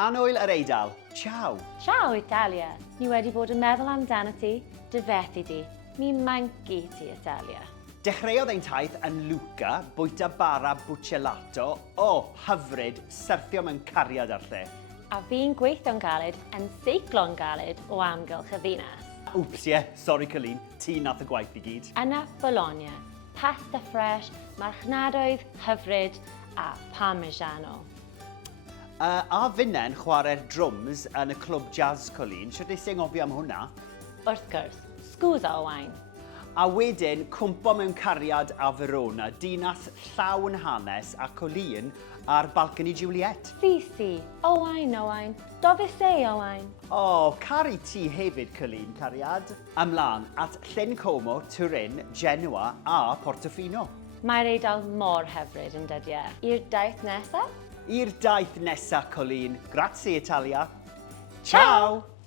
Annwyl yr Eidal. Ciao. Ciao, Italia. Ni wedi bod yn meddwl amdano ti, dyfethu di. Mi mancu ti, Italia. Dechreuodd ein taith yn Luca, bwyta bara buccellato, hyfryd, syrthio mewn cariad ar lle. A fi'n gweithio'n galed yn seiclo'n galed o amgylch y ddinas. Wps sorry Colleen, ti nath y gwaith i gyd. Yna Bologna, pasta fresh, marchnadoedd hyfryd a parmigiano. A fynnen chwarae'r drums yn y clwb jazz Colleen, siwr nes i ngofio am hwnna. Wrth gwrs, sgwsa Owain. A wedyn, cwmpo mewn cariad a Verona, dinas llawn hanes a Colleen ar balcony Juliet. Si, Owain, dofis ei Owain. Cari ti hefyd, Colleen, cariad. Ymlaen at Llyn Como, Turin, Genoa a Portofino. Mae'r Eidal mor hyfryd yn dydie. I'r daith nesaf? I'r daith nesa, Colleen. Grazie, Italia. Ciao!